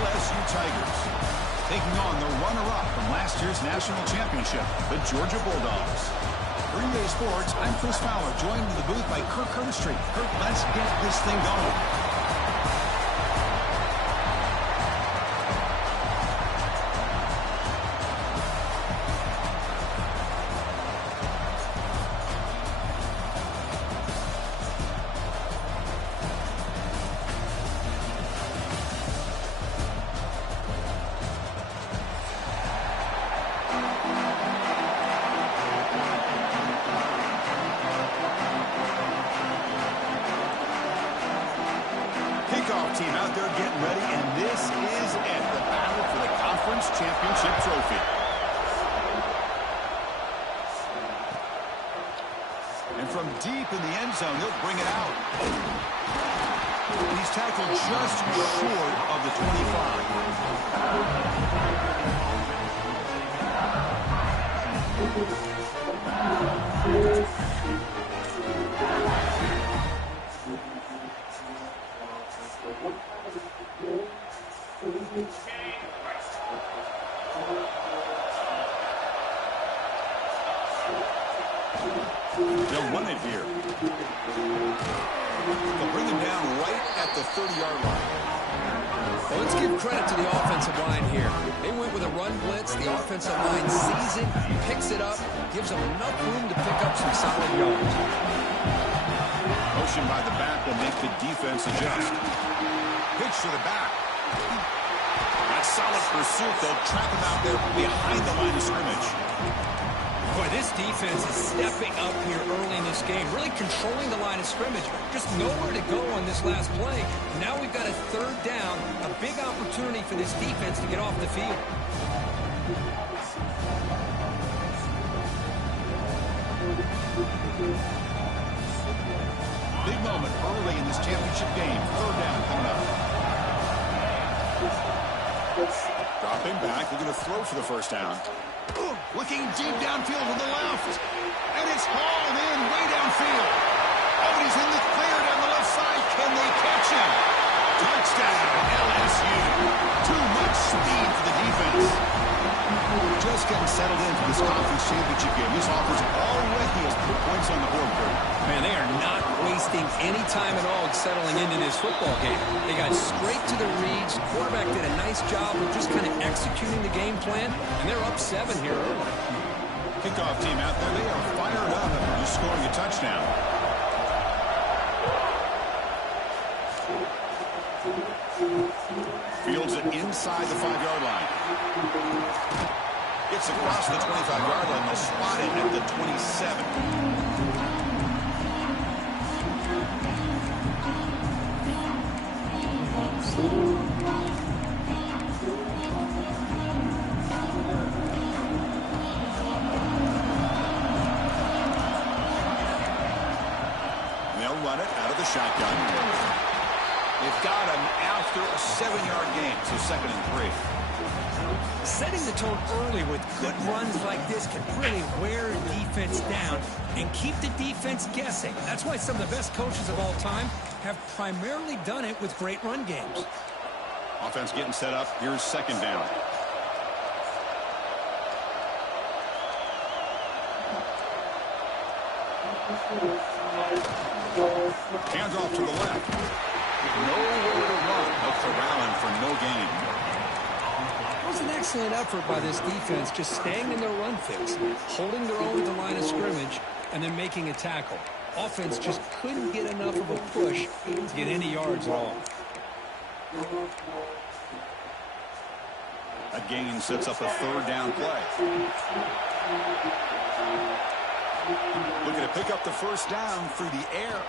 LSU Tigers, taking on the runner-up from last year's national championship, the Georgia Bulldogs. For EA Sports, I'm Chris Fowler, joined in the booth by Kirk Herbstreit. Kirk, let's get this thing going. Team out there getting ready, and this is it, the battle for the conference championship trophy. And from deep in the end zone, he'll bring it out. He's tackled just short of the 25. They'll run it here. They'll bring him down right at the 30-yard line. Well, let's give credit to the offensive line here. They went with a run blitz. The offensive line sees it, picks it up, gives them enough room to pick up some solid yards. Motion by the back will make the defense adjust. Pitch to the back. That's solid pursuit. They'll trap him out there behind the line of scrimmage. Boy, this defense is stepping up here early in this game, really controlling the line of scrimmage. Just nowhere to go on this last play. Now we've got a third down, a big opportunity for this defense to get off the field. Big moment early in this championship game. Third down coming up. Dropping back. They're going to throw for the first down. Looking deep downfield to the left. And it's hauled in way downfield. Oh, he's in the clear down the left side. Can they catch him? Touchdown, LSU. Too much speed for the defense. Just getting settled in for this conference championship game. This offense already has put points on the board, Kurt. Man, they are not wasting any time at all settling into this football game. They got straight to the reads. Quarterback did a nice job of just kind of executing the game plan, and they're up 7 here early. Kickoff team out there, they are fired up after just scoring a touchdown. Fields it inside the 5-yard line. Gets across the 25-yard line. They'll spot it at the 27. They'll run it out of the shotgun. They've got him after a 7-yard gain, so 2nd and 3. Setting the tone early with good runs like this can really wear a defense down and keep the defense guessing. That's why some of the best coaches of all time have primarily done it with great run games. Offense getting set up. Here's 2nd down. Hands off to the left. Nowhere to run. No corralling for no gain. It was an excellent effort by this defense, just staying in their run fix, holding their own at the line of scrimmage, and then making a tackle. Offense just couldn't get enough of a push to get any yards at all. That gain sets up a 3rd down play. Looking to pick up the first down through the air.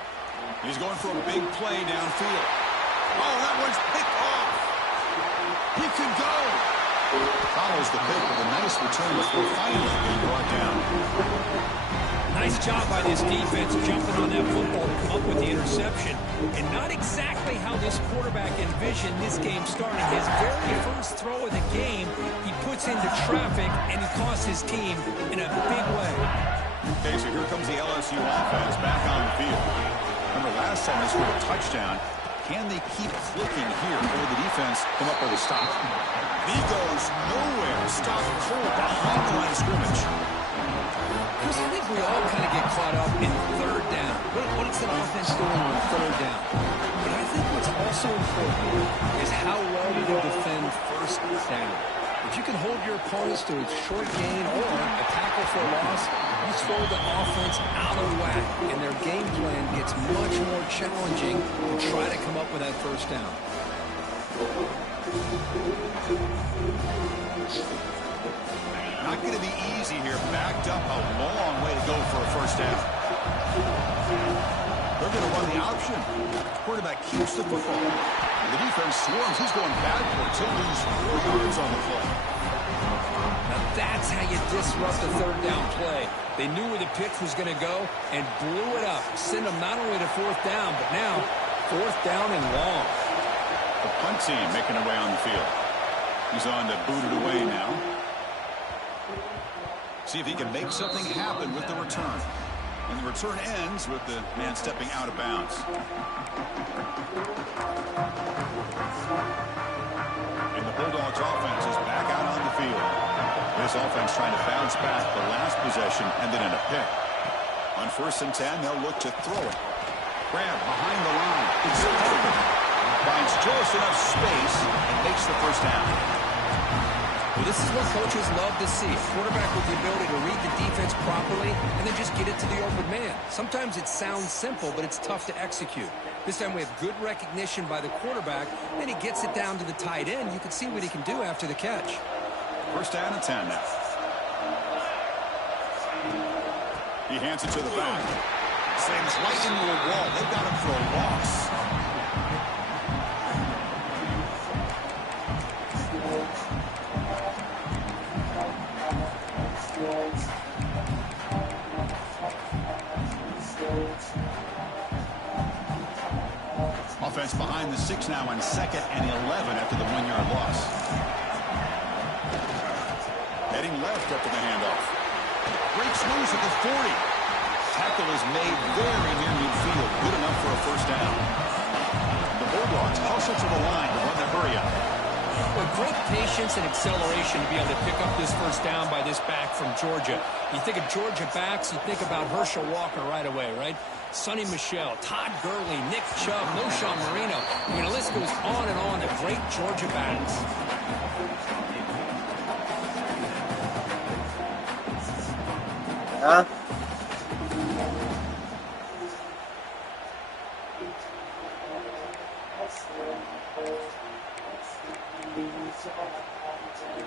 He's going for a big play downfield. Oh, that one's picked off. He could go. Follows the pick with a nice return before finally being brought down. Nice job by this defense jumping on that football to come up with the interception. And not exactly how this quarterback envisioned this game starting. His very first throw of the game, he puts into traffic, and he costs his team in a big way. Okay, so here comes the LSU offense back on the field. Remember, last time they scored a touchdown, Can they keep clicking here, or the defense come up with a stop? He goes nowhere. Stop cold behind the line of scrimmage. Chris, I think we all kind of get caught up in third down. What's the offense doing on third down? But I think what's also important is how well do you defend first down. If you can hold your opponents to a short gain or a tackle for a loss, you throw the offense out of whack, and their game plan gets much more challenging to try to come up with that first down. Not going to be easy here. Backed up a long way to go for a first down. They're going to run the option. Quarterback keeps the football. The defense swarms. He's going backwards. He'll lose 4 yards on the play. Now that's how you disrupt the third down play. They knew where the pitch was going to go and blew it up. Send them not only to fourth down, but now fourth down and long. The punt team making their way on the field. He's on to boot it away now. See if he can make something happen with the return. And the return ends with the man stepping out of bounds. And the Bulldogs offense is back out on the field. This offense trying to bounce back the last possession and then in a pick. On 1st and 10, they'll look to throw it. Grab behind the line. It's open. Finds just enough space and makes the first down. Well, this is what coaches love to see. A quarterback with the ability to read the defense properly and then just get it to the open man. Sometimes it sounds simple, but it's tough to execute. This time we have good recognition by the quarterback, and he gets it down to the tight end. You can see what he can do after the catch. 1st down and 10 now. He hands it to the back. Slams right into a wall. They've got him for a loss. Offense behind the 6 now on 2nd and 11 after the 1-yard loss. Heading left after the handoff. Breaks loose at the 40. Tackle is made very near midfield. Good enough for a first down. The Bulldogs hustle to the line to run the hurry up. Well, great patience and acceleration to be able to pick up this first down by this back from Georgia. You think of Georgia backs, you think about Herschel Walker right away, right? Sonny Michel, Todd Gurley, Nick Chubb, Knowshon Moreno. I mean, the list goes on and on of great Georgia backs.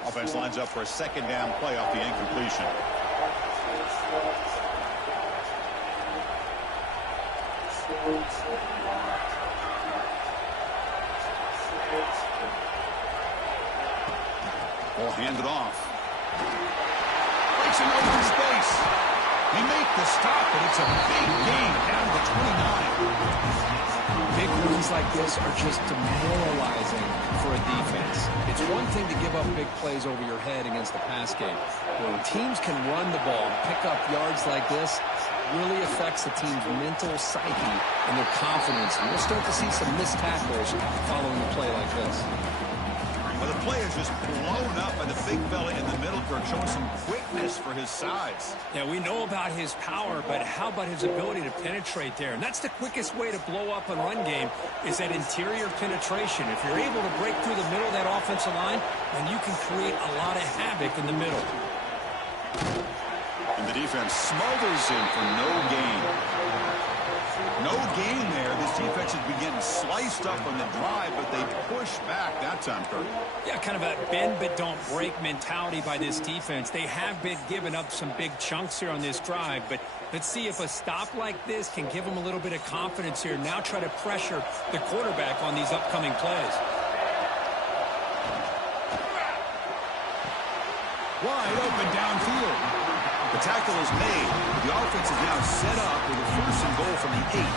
Offense lines up for a 2nd down play off the incompletion. Ball handed off. Breaks an open space. They make the stop, but it's a big gain down to 29. Big runs like this are just demoralizing for a defense. It's one thing to give up big plays over your head against the pass game. When teams can run the ball and pick up yards like this, really affects the team's mental psyche and their confidence. And we'll start to see some missed tackles following a play like this. Well, the play is just blown up by the big fella in the middle, Kirk, showing some quickness for his size. Yeah, we know about his power, but how about his ability to penetrate there? And that's the quickest way to blow up a run game, is that interior penetration. If you're able to break through the middle of that offensive line, then you can create a lot of havoc in the middle. And the defense smothers him for no gain. No gain there. This defense has been getting sliced up on the drive, but they push back that time, Kirk. Yeah, kind of a bend but don't break mentality by this defense. They have been giving up some big chunks here on this drive, but let's see if a stop like this can give them a little bit of confidence here. Now try to pressure the quarterback on these upcoming plays. Wide open downfield. The tackle is made. The offense is now set up with a 1st and goal from the 8.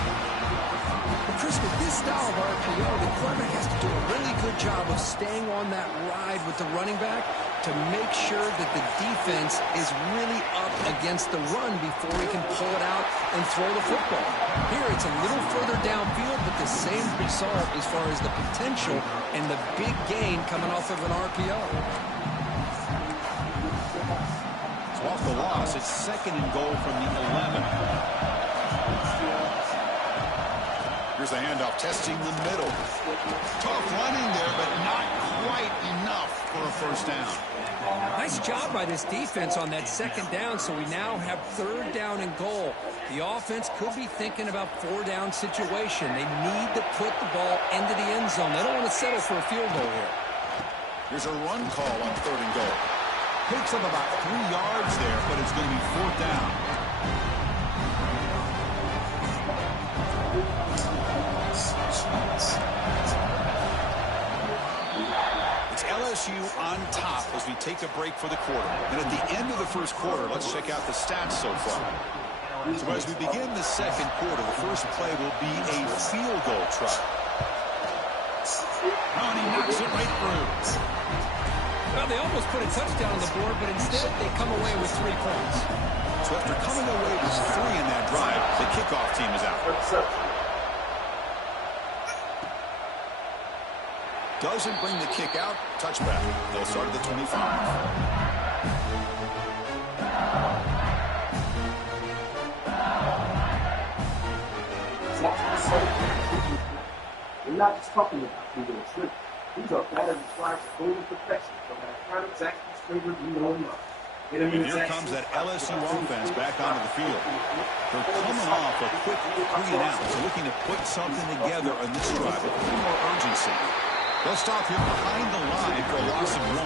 But Chris, with this style of RPO, the quarterback has to do a really good job of staying on that ride with the running back to make sure that the defense is really up against the run before he can pull it out and throw the football. Here, it's a little further downfield, but the same result as far as the potential and the big gain coming off of an RPO. So off the loss, it's 2nd and goal from the 11. Here's the handoff, testing the middle. Tough running there, but not quite enough for a first down. Nice job by this defense on that 2nd down, so we now have 3rd down and goal. The offense could be thinking about 4-down situation. They need to put the ball into the end zone. They don't want to settle for a field goal here. Here's a run call on 3rd and goal. Picks up about 3 yards there, but it's going to be 4th down. It's LSU on top as we take a break for the quarter. And at the end of the first quarter, let's check out the stats so far. So as we begin the 2nd quarter, the first play will be a field goal try. Oh, and he knocks it right through. Well, they almost put a touchdown on the board, but instead they come away with 3 points. So after coming away with 3 in that drive, the kickoff team is out. Doesn't bring the kick out. Touchback. They'll start at the 25. We're not just talking about freedom of sleep. These are battery drives for golden protection from electronics actions favored you know enough. And here comes that LSU offense back onto the field. They're coming off a quick 3 and out, so looking to put something together on this drive with a little more urgency. They'll stop here behind the line for a loss of 1.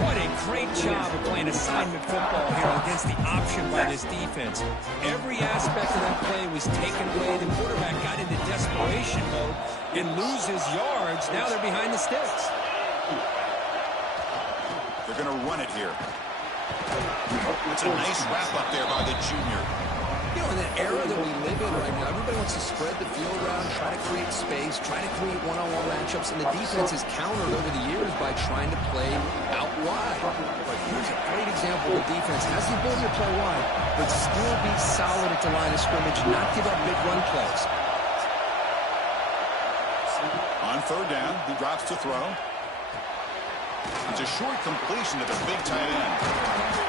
What a great job of playing assignment football here against the option by this defense. Every aspect of that play was taken away. The quarterback got into desperation mode and loses yards. Now they're behind the sticks. They're going to run it here. It's a nice wrap up there by the junior. You know, in the era that we live in right now, everybody wants to spread the field around, try to create space, try to create one-on-one matchups, and the defense has countered over the years by trying to play out wide. But here's a great example of the defense has the ability to play wide, but still be solid at the line of scrimmage, not give up big run plays. On 3rd down, he drops to throw. It's a short completion to the big tight end.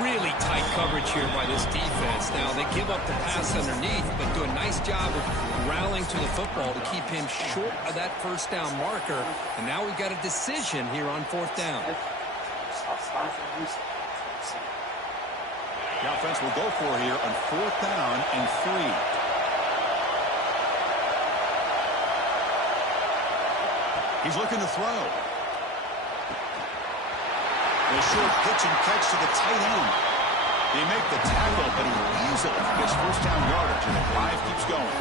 Really tight coverage here by this defense. Now, they give up the pass underneath, but do a nice job of rallying to the football to keep him short of that 1st down marker. And now we've got a decision here on 4th down. The offense will go for here on 4th down and 3. He's looking to throw. A short pitch and catch to the tight end. They make the tackle, but he easily gets 1st down yardage, and the drive keeps going.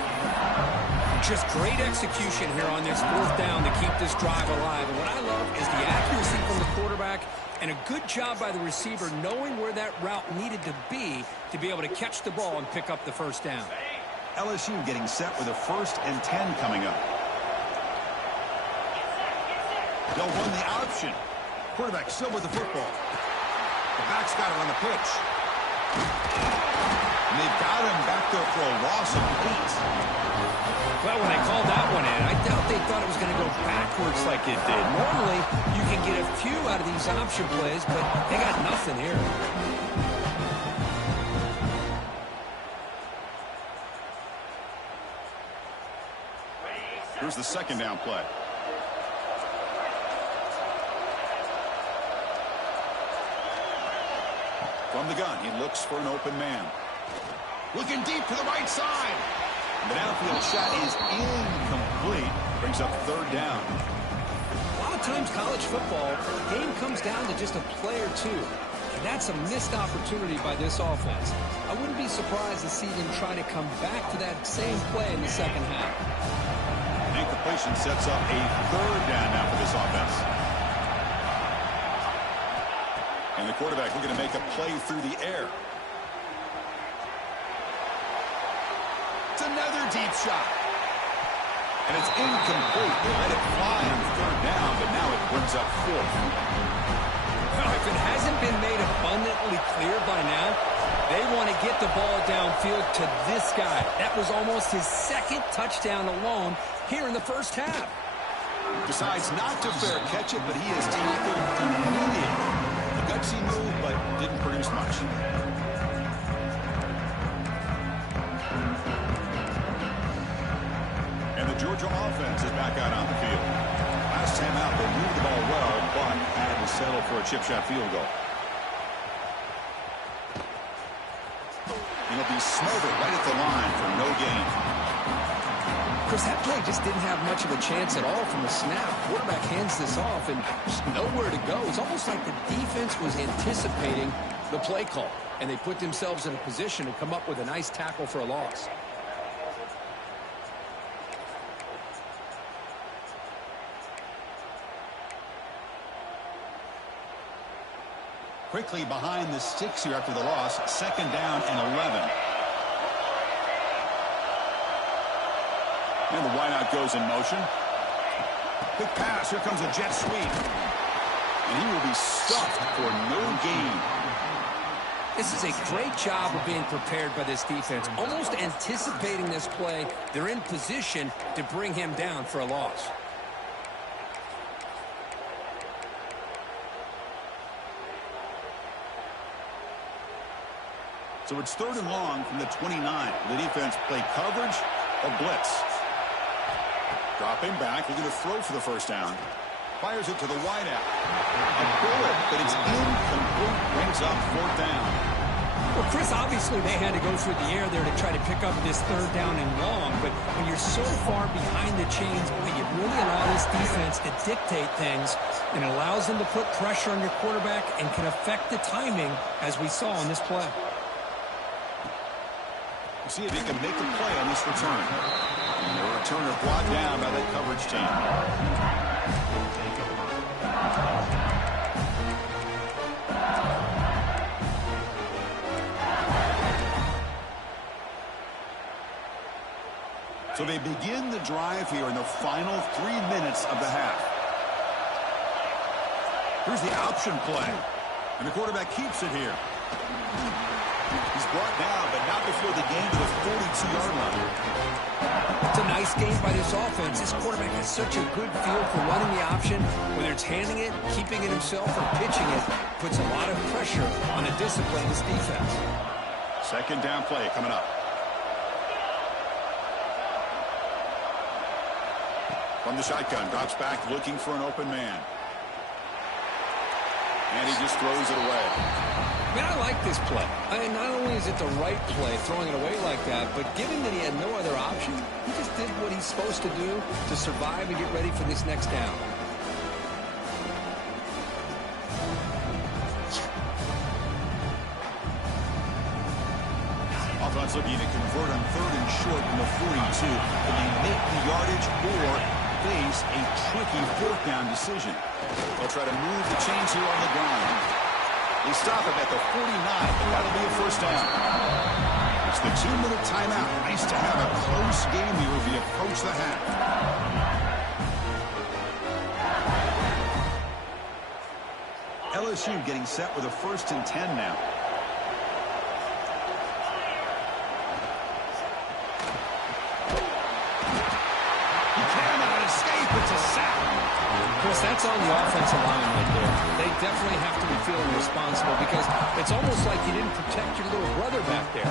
Just great execution here on this 4th down to keep this drive alive. And what I love is the accuracy from the quarterback and a good job by the receiver knowing where that route needed to be able to catch the ball and pick up the 1st down. LSU getting set with a 1st and 10 coming up. They'll run the option. Quarterback still with the football. The back's got it on the pitch. And they've got him back there for a loss of 8. Well, when they called that one in, I doubt they thought it was going to go backwards like it did. Normally, you can get a few out of these option plays, but they got nothing here. Here's the 2nd down play. From the gun, he looks for an open man. Looking deep to the right side. The downfield shot is incomplete. Brings up 3rd down. A lot of times college football, the game comes down to just a play or two. And that's a missed opportunity by this offense. I wouldn't be surprised to see them try to come back to that same play in the 2nd half. Incompletion sets up a 3rd down now for this offense. And the quarterback looking to make a play through the air. It's another deep shot. And it's incomplete. They let it fly on 3rd down, but now it brings brings up fourth. If it hasn't been made abundantly clear by now, they want to get the ball downfield to this guy. That was almost his second touchdown alone here in the first half. Decides not to fair catch it, but he is tackled immediately. A gutsy move, but didn't produce much. And the Georgia offense is back out on the field. Last time out, they moved the ball well, but had to settle for a chip shot field goal. He'll be smothered right at the line for no gain. Chris, that play just didn't have much of a chance at all from the snap. Quarterback hands this off and just nowhere to go. It's almost like the defense was anticipating the play call, and they put themselves in a position to come up with a nice tackle for a loss. Quickly behind the sticks here after the loss. Second down and 11. And the wideout goes in motion. Quick pass. Here comes a jet sweep. And he will be stuffed for no gain. This is a great job of being prepared by this defense. Almost anticipating this play, they're in position to bring him down for a loss. So it's third and long from the 29. The defense play coverage or blitz. Dropping back, looking to throw for the first down. Fires it to the wideout. A bullet, but it's incomplete. Brings up fourth down. Well, Chris, obviously they had to go through the air there to try to pick up this third down and long, but when you're so far behind the chains, boy, you really allow this defense to dictate things, and it allows them to put pressure on your quarterback and can affect the timing, as we saw in this play. See if he can make a play on this return. And the returner brought down by that coverage team. So they begin the drive here in the final 3 minutes of the half. Here's the option play. And the quarterback keeps it here. He's brought down, but not before the gain to the 42-yard line. It's a nice game by this offense. This quarterback has such a good feel for running the option. Whether it's handing it, keeping it himself, or pitching it, puts a lot of pressure on a disciplined defense. Second down play coming up. From the shotgun, drops back looking for an open man. And he just throws it away. Man, I like this play. Not only is it the right play, throwing it away like that, but given that he had no other option, he just did what he's supposed to do to survive and get ready for this next down. Offense looking to convert on third and short from the 42. Can they make the yardage or face a tricky fourth down decision? They'll try to move the chains here on the ground. They stop him at the 49, but that'll be a first down. It's the 2-minute timeout. Nice to have a close game here as we approach the half. LSU getting set with a 1st and 10 now. He cannot escape. It's a sack. Chris, that's on the offensive line right there. They definitely have to be feeling responsible because it's almost like you didn't protect your little brother back there.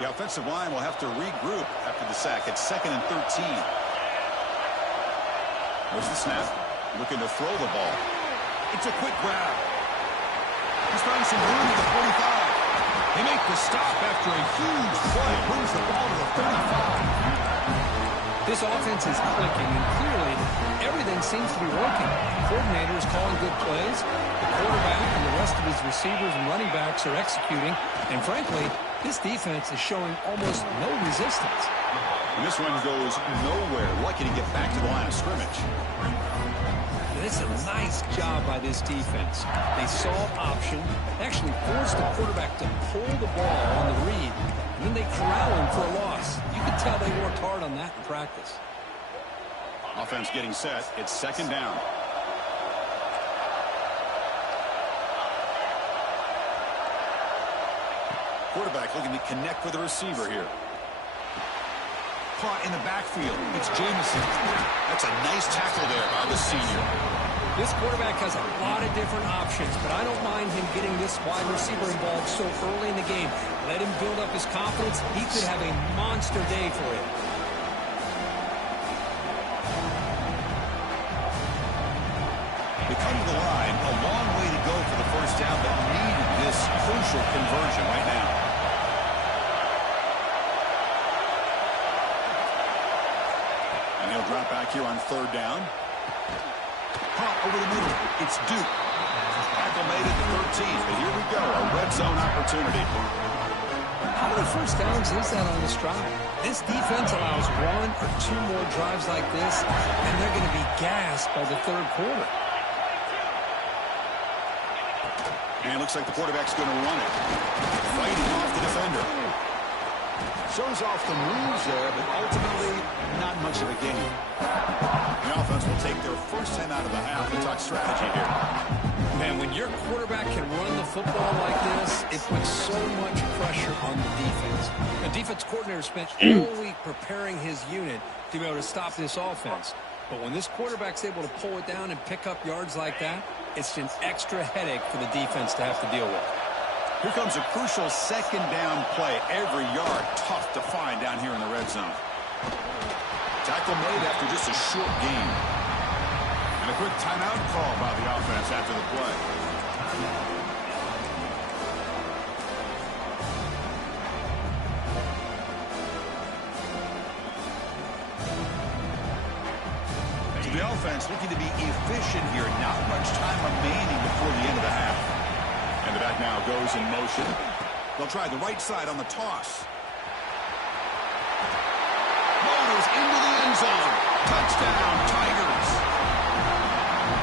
The offensive line will have to regroup after the sack. It's 2nd and 13. There's the snap. Looking to throw the ball. It's a quick grab. He's finding some room at the 45. They make the stop after a huge play. Moves the ball to the 35. This offense is clicking, and clearly everything seems to be working. The coordinator is calling good plays. The quarterback and the rest of his receivers and running backs are executing. And frankly, this defense is showing almost no resistance. And this one goes nowhere. Lucky to get back to the line of scrimmage. This is a nice job by this defense. They saw option, actually forced the quarterback to pull the ball on the read, and then they corral him for a loss. You can tell they worked hard on on that in practice. Offense getting set. It's second down. Quarterback looking to connect with the receiver here. Caught in the backfield. It's Jameson. That's a nice tackle there by the senior. This quarterback has a lot of different options, but I don't mind him getting this wide receiver involved so early in the game. Let him build up his confidence. He could have a monster day for him. They come to the line. A long way to go for the first down, but need this crucial conversion right now. And he'll drop back here on third down. Pop over the middle. It's Duke. Tackle made at the 13, but here we go, a red zone opportunity. How many first downs is that on this drive? This defense allows 1 or 2 more drives like this, and they're going to be gassed by the third quarter. And it looks like the quarterback's going to run it. Fighting off the defender. Shows off the moves there, but ultimately not much of a gain. The offense will take their first 10 out of the half and talk strategy here. Man, when your quarterback can run the football like this, it puts so much pressure on the defense. The defense coordinator spent all week preparing his unit to be able to stop this offense. But when this quarterback's able to pull it down and pick up yards like that, it's an extra headache for the defense to have to deal with. Here comes a crucial second down play. Every yard tough to find down here in the red zone. Tackle made after just a short gain. And a quick timeout call by the offense after the play. So the offense looking to be efficient here. Not much time remaining before the end of the half. And the back now goes in motion. They'll try the right side on the toss. Ball is into the end zone. Touchdown, Tigers.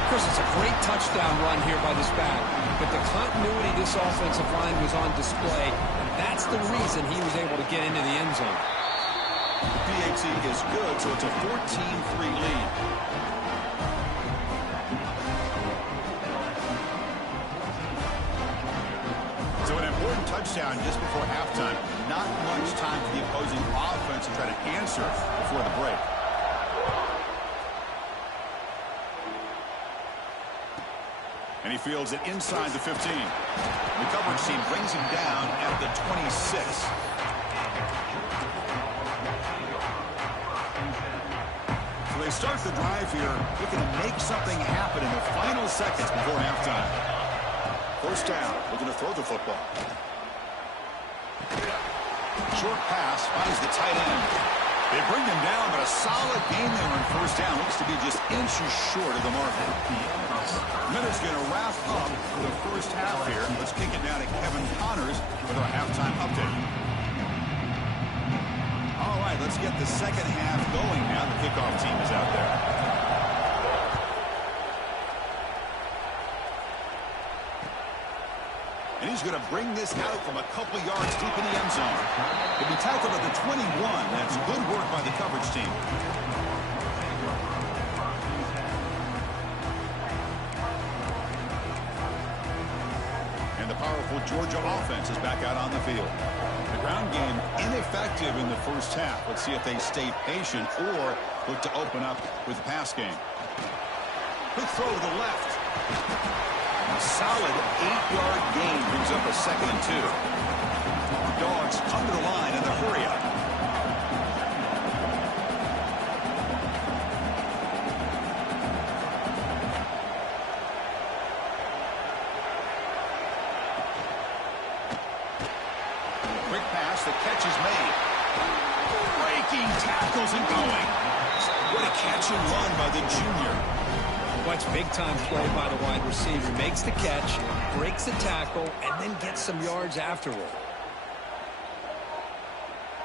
Chris, it's a great touchdown run here by this back, but the continuity of this offensive line was on display, and that's the reason he was able to get into the end zone. The PAT is good, so it's a 14-3 lead. So an important touchdown just before halftime. Not much time for the opposing offense to try to answer before the break. And he fields it inside the 15. The coverage team brings him down at the 26. So they start the drive here, looking to make something happen in the final seconds before halftime. First down, looking to throw the football. Short pass finds the tight end. They bring him down, but a solid game there on first down. Looks to be just inches short of the marker. Minutes going to wrap up the first half here. Let's kick it down to Kevin Connors with our halftime update. All right, let's get the second half going now. The kickoff team is out there. And he's going to bring this out from a couple yards deep in the end zone. He'll be tackled at the 21. That's good work by the coverage team. And the powerful Georgia offense is back out on the field. The ground game ineffective in the first half. Let's see if they stay patient or look to open up with the pass game. Quick throw to the left. A solid 8-yard gain brings up a 2nd and 2. The Dogs come to the line in the hurry-up. Quick pass, the catch is made. Breaking tackles and going. What a catch and run by the junior. Watch big-time play by the wide receiver. Makes the catch, breaks the tackle, and then gets some yards afterward.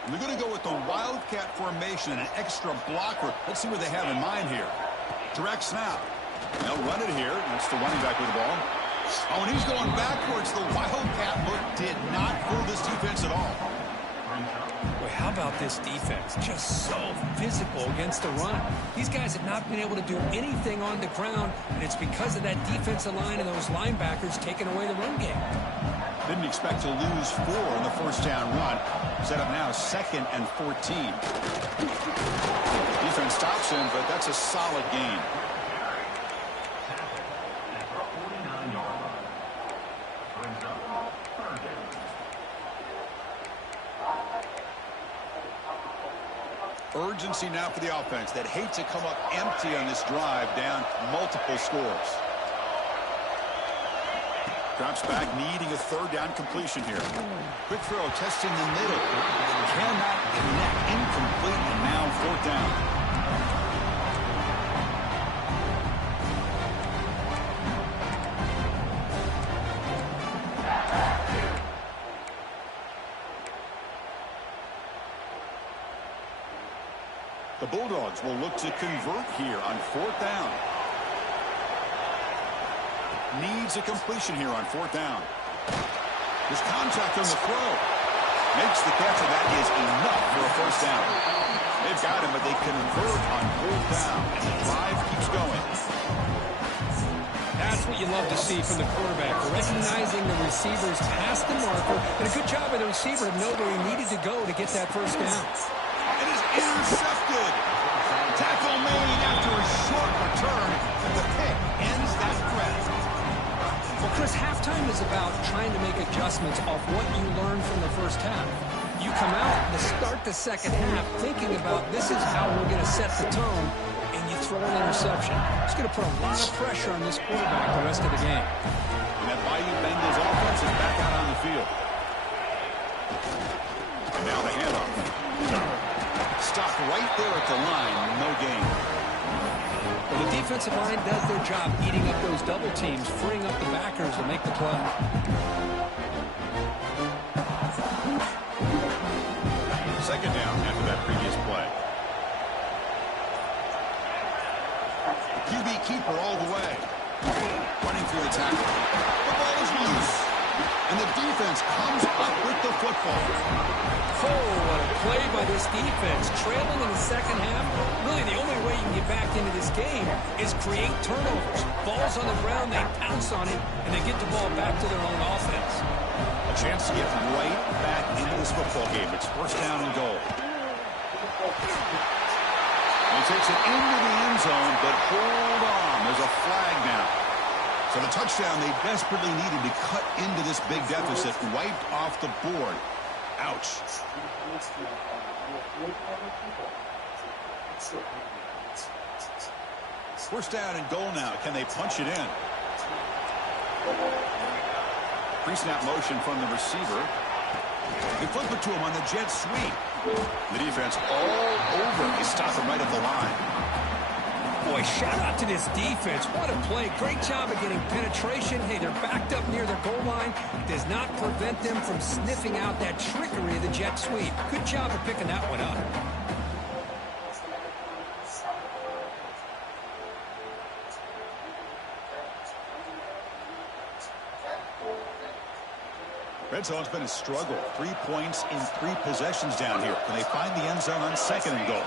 They're going to go with the Wildcat formation and an extra blocker. Let's see what they have in mind here. Direct snap. They'll run it here. That's the running back with the ball. Oh, and he's going backwards. The Wildcat look did not fool this defense at all. Boy, How about this defense? Just so physical against the run. These guys have not been able to do anything on the ground, and it's because of that defensive line and those linebackers taking away the run game. Didn't expect to lose 4 in the first down run. Set up now 2nd and 14. Defense stops him, but that's a solid gain. Urgency now for the offense that hate to come up empty on this drive, down multiple scores. Drops back, needing a 3rd down completion here. Quick throw, testing the middle. Cannot connect, incomplete, and now 4th down. The Bulldogs will look to convert here on 4th down. Needs a completion here on 4th down. There's contact on the throw. Makes the catch, and that is enough for a 1st down. They've got him, but they convert on 4th down, and the drive keeps going. That's what you love to see from the quarterback, recognizing the receiver's past the marker, and a good job by the receiver to know where he needed to go to get that 1st down. It is intercepted. Tackle made after a short return, and the pick ends that threat. Well, Chris, halftime is about trying to make adjustments off what you learned from the first half. You come out to start the second half thinking about this is how we're going to set the tone, and you throw an interception. It's going to put a lot of pressure on this quarterback the rest of the game. And that Bayou Bengals offense is back out on the field. And now the handoff. Stopped right there at the line, no gain. Well, the defensive line does their job eating up those double teams, freeing up the backers to make the play. 2nd down after that previous play. The QB keeper all the way. Running through the tackle. The ball is loose. And the defense comes up with the football. Oh, what a play by this defense. Trailing in the second half. Really, the only way you can get back into this game is create turnovers. Ball's on the ground, they pounce on it, and they get the ball back to their own offense. A chance to get right back into this football game. It's 1st down and goal. He takes it into the end zone, but hold on. There's a flag now. So the touchdown they desperately needed to cut into this big deficit, wiped off the board. Ouch. 1st down and goal now. Can they punch it in? Pre-snap motion from the receiver. They flip it to him on the jet sweep. The defense all over. They stop him right at the line. Boy, shout out to this defense. What a play. Great job of getting penetration. Hey, they're backed up near their goal line. It does not prevent them from sniffing out that trickery of the jet sweep. Good job of picking that one up. Red zone's been a struggle. 3 points in 3 possessions down here. Can they find the end zone on 2nd and goal?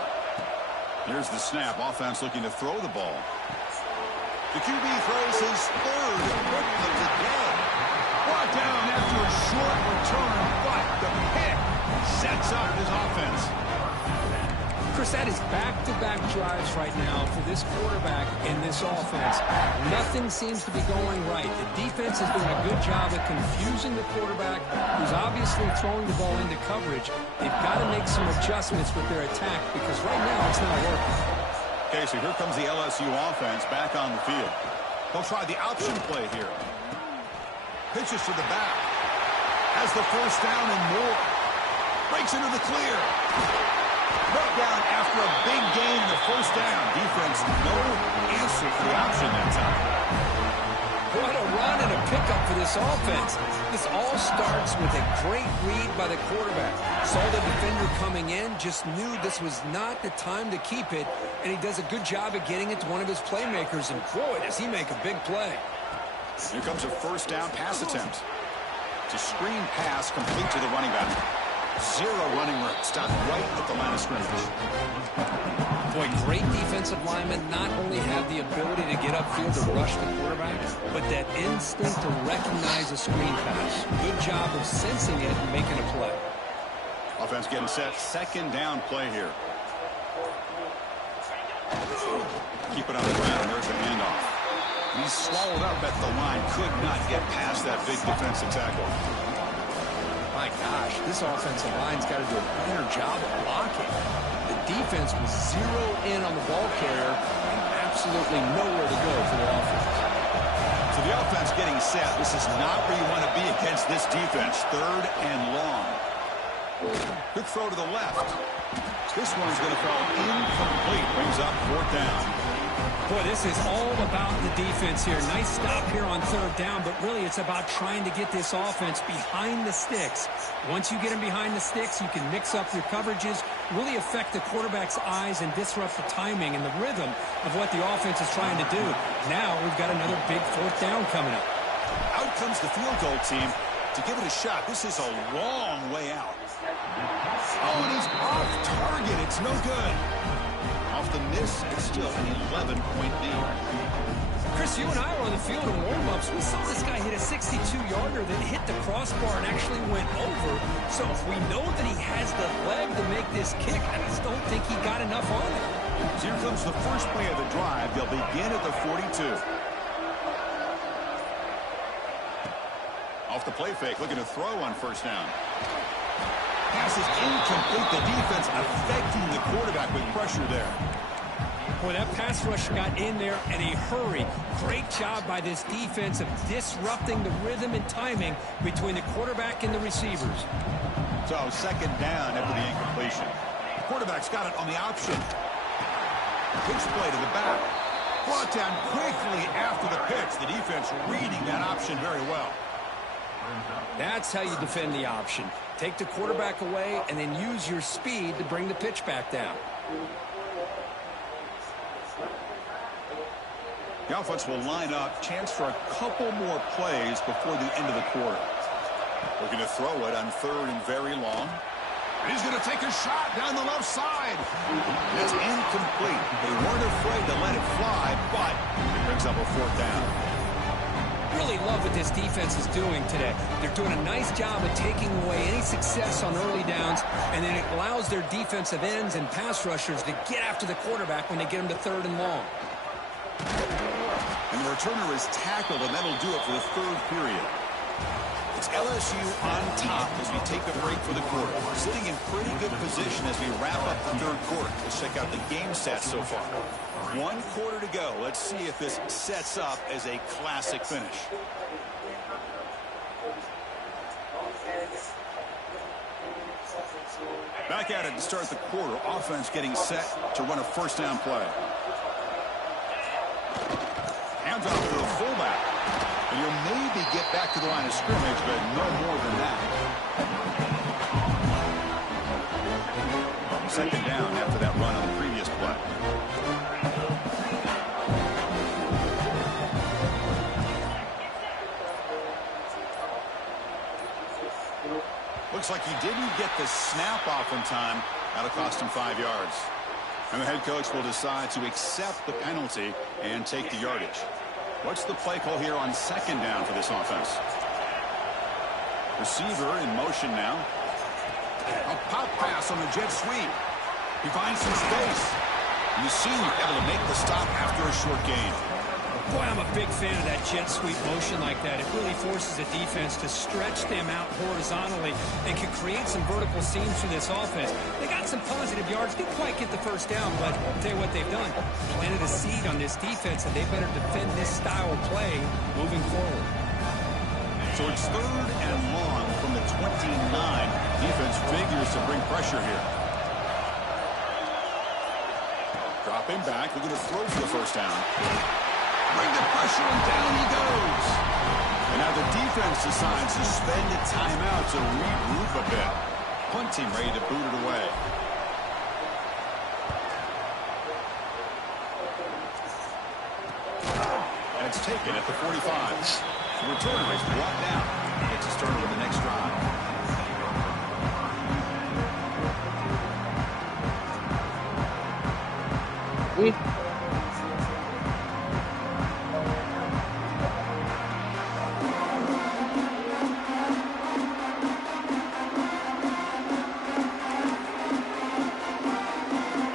Here's the snap. Offense looking to throw the ball. The QB throws his 3rd pick of the day. Brought down after a short return, but the pick sets up his offense. Chris, that is back-to-back drives right now for this quarterback in this offense. Nothing seems to be going right. The defense is doing a good job of confusing the quarterback, who's obviously throwing the ball into coverage. They've got to make some adjustments with their attack because right now it's not working. Okay, so here comes the LSU offense back on the field. They'll try the option play here. Pitches to the back. Has the 1st down and more. Breaks into the clear. Brought down after a big gain, the 1st down. Defense, no answer for the option that time. What a run and a pickup for this offense. This all starts with a great read by the quarterback. Saw the defender coming in, just knew this was not the time to keep it, and he does a good job of getting it to one of his playmakers, and boy, does he make a big play. Here comes a 1st down pass attempt. It's a screen pass complete to the running back. Zero running room. Stopped right at the line of scrimmage. Boy, great defensive linemen not only have the ability to get upfield to rush the quarterback, but that instinct to recognize a screen pass. Good job of sensing it and making a play. Offense getting set. Second down play here. Keep it on the ground. There's the handoff. He's swallowed up at the line. Could not get past that big defensive tackle. My gosh, this offensive line's got to do a better job of blocking. The defense was zero in on the ball carrier and absolutely nowhere to go for the offense. So the offense getting set. This is not where you want to be against this defense. Third and long. Good throw to the left. This one's going to fall incomplete. Brings up fourth down. Boy, this is all about the defense here. Nice stop here on third down, but really it's about trying to get this offense behind the sticks. Once you get them behind the sticks, you can mix up your coverages, really affect the quarterback's eyes and disrupt the timing and the rhythm of what the offense is trying to do. Now we've got another big fourth down coming up. Out comes the field goal team to give it a shot. This is a long way out. Oh, and he's off target. It's no good. Off the miss, it's still an 11-point lead. Chris, you and I were on the field in warm-ups. We saw this guy hit a 62-yarder that hit the crossbar and actually went over. So if we know that he has the leg to make this kick, I just don't think he got enough on it. So here comes the first play of the drive. They'll begin at the 42. Off the play fake, looking to throw on first down. Pass is incomplete. The defense affecting the quarterback with pressure there. Boy, that pass rush got in there in a hurry. Great job by this defense of disrupting the rhythm and timing between the quarterback and the receivers. So second down after the incompletion. The quarterback's got it on the option. Pitch play to the back. Brought down quickly after the pitch. The defense reading that option very well. That's how you defend the option. Take the quarterback away and then use your speed to bring the pitch back down. The offense will line up. Chance for a couple more plays before the end of the quarter. Looking to throw it on third and very long. He's going to take a shot down the left side. That's incomplete. They weren't afraid to let it fly, but it brings up a fourth down. Really love what this defense is doing today. They're doing a nice job of taking away any success on early downs, and then it allows their defensive ends and pass rushers to get after the quarterback when they get him to third and long. And the returner is tackled, and that'll do it for the third period. It's LSU on top as we take a break for the quarter. We're sitting in pretty good position as we wrap up the third quarter. Let's check out the game stats so far. 1 quarter to go. Let's see if this sets up as a classic finish. Back at it to start the quarter. Offense getting set to run a first down play. Hands off to the fullback. And he'll maybe get back to the line of scrimmage, but no more than that. Second down after that run on the previous play. Looks like he didn't get the snap off in time. That'll cost him 5 yards. And the head coach will decide to accept the penalty and take the yardage. What's the play call here on second down for this offense? Receiver in motion now. A pop pass on the jet sweep. He finds some space. And the senior able to make the stop after a short gain. Boy, I'm a big fan of that jet sweep motion like that. It really forces the defense to stretch them out horizontally and can create some vertical seams for this offense. They got some positive yards. Didn't quite get the first down, but I'll tell you what they've done. Planted a seed on this defense, and they better defend this style of play moving forward. So it's third and long from the 29. Defense figures to bring pressure here. Dropping back. We're going to throw for the first down. Bring the pressure, and down he goes. And now the defense decides to spend a timeout to regroup a bit. Punt team ready to boot it away. And it's taken at the 45. The returner is brought down. Gets started with the next drive. We And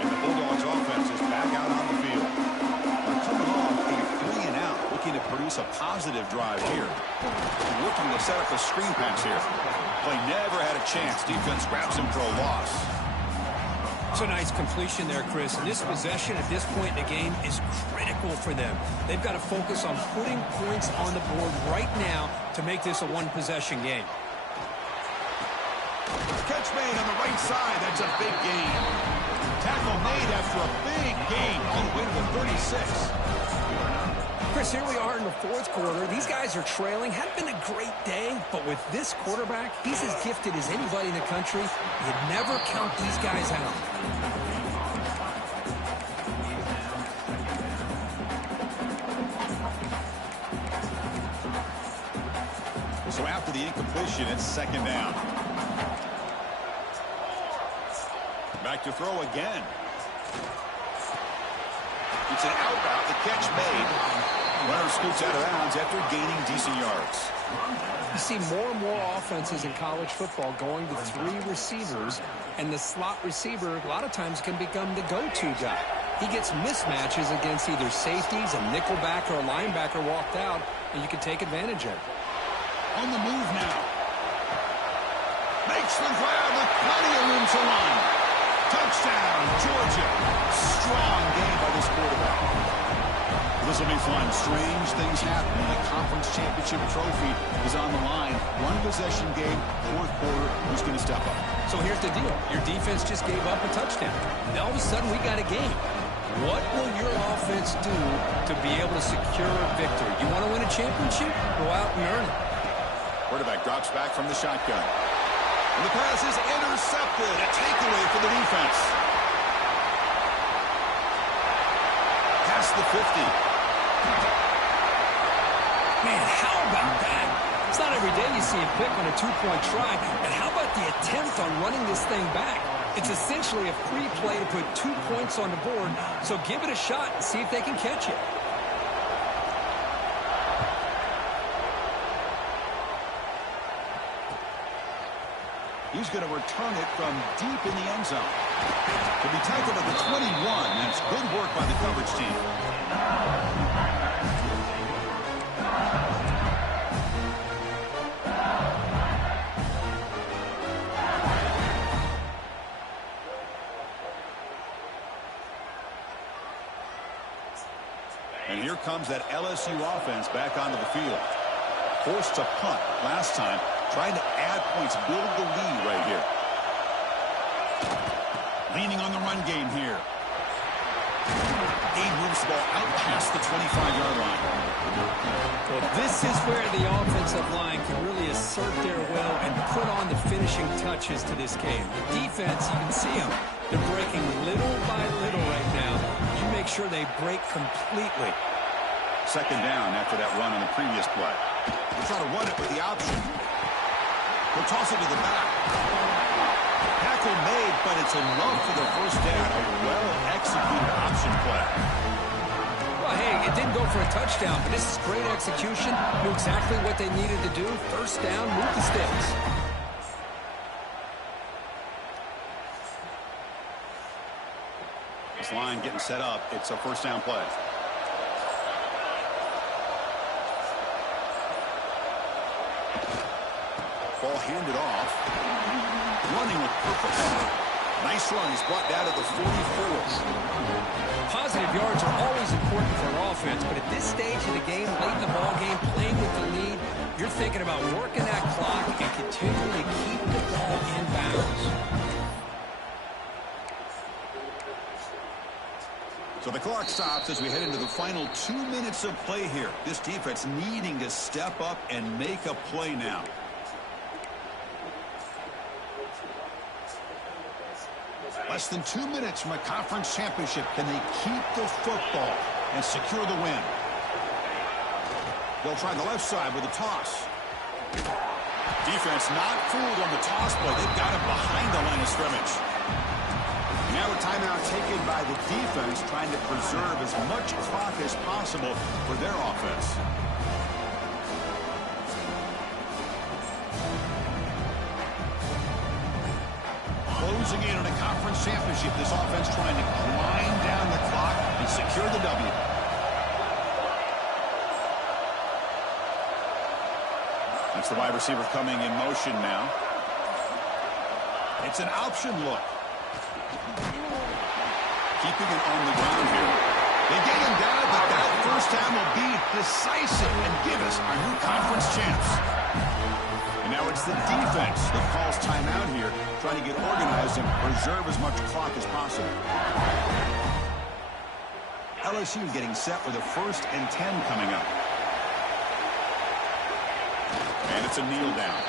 the Bulldogs offense is back out on the field. They're coming off a 3-and-out, looking to produce a positive drive here. Looking to set up a screen pass here. Play never had a chance. Defense grabs him for a loss. It's a nice completion there, Chris. And this possession at this point in the game is critical for them. They've got to focus on putting points on the board right now to make this a one-possession game. Catch made on the right side. That's a big gain. Tackle made after a big gain all the way to the 36. Chris, here we are in the fourth quarter. These guys are trailing. Hadn't been a great day, but with this quarterback, he's as gifted as anybody in the country. You'd never count these guys out. So after the incompletion, it's second down. Back to throw again. It's an out route. The catch made. Runner scoots out of bounds after gaining decent yards. You see more and more offenses in college football going to three receivers, and the slot receiver a lot of times can become the go-to guy. He gets mismatches against either safeties, a nickelback, or a linebacker walked out, and you can take advantage of it. On the move now. Makes the grab with plenty of room to run. Touchdown, Georgia. Strong game by this quarterback. This will be fun. Strange things happen when the conference championship trophy is on the line. One possession game, fourth quarter. Who's going to step up? So here's the deal. Your defense just gave up a touchdown. Now all of a sudden we got a game. What will your offense do to be able to secure a victory? You want to win a championship? Go out and earn it. Quarterback drops back from the shotgun. And the pass is intercepted. A takeaway for the defense. Past the 50. Man, how about that? It's not every day you see a pick on a two-point try. And how about the attempt on running this thing back? It's essentially a free play to put 2 points on the board. So give it a shot and see if they can catch it. He's going to return it from deep in the end zone. To be tackled at the 21. That's good work by the coverage team. And here comes that LSU offense back onto the field. Forced to punt last time, trying to add points, build the lead right here. Leaning on the run game here. He moves the ball out past the 25-yard line. Well, this is where the offensive line can really assert their will and put on the finishing touches to this game. The defense, you can see them. They're breaking little by little right now. You make sure they break completely. Second down after that run on the previous play. We'll try to run it with the option. We'll toss it to the back. Tackle made, but it's enough for the first down. A well-executed option play. Well, hey, it didn't go for a touchdown, but this is great execution. Knew exactly what they needed to do. First down, move the sticks. This line getting set up. It's a first down play. Ball handed off. Running with purpose. Nice run. He's brought down to the 44. Positive yards are always important for offense, but at this stage of the game, late in the ball game, playing with the lead, you're thinking about working that clock and continuing to keep the ball in bounds. So the clock stops as we head into the final 2 minutes of play here. This defense needing to step up and make a play now. Less than 2 minutes from a conference championship. Can they keep the football and secure the win? They'll try the left side with a toss. Defense not fooled on the toss play. They've got it behind the line of scrimmage. Now a timeout taken by the defense, trying to preserve as much clock as possible for their offense. Closing in on a conference championship, this offense trying to grind down the clock and secure the W. That's the wide receiver coming in motion now. It's an option look. Keeping it on the ground here. They get him down, but that first down will be decisive and give us our new conference champs. And now it's the defense that calls timeout here, trying to get organized and preserve as much clock as possible. LSU getting set with a 1st and 10 coming up. And it's a kneel down.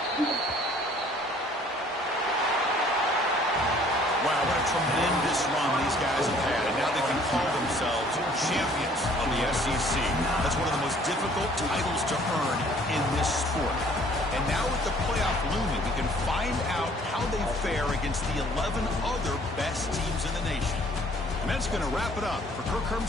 Wow, what a tremendous run these guys have had, and now they can call themselves champions of the SEC. That's one of the most difficult titles to earn in this sport. And now with the playoff looming, we can find out how they fare against the 11 other best teams in the nation. And that's going to wrap it up for Kirk Herbstreit.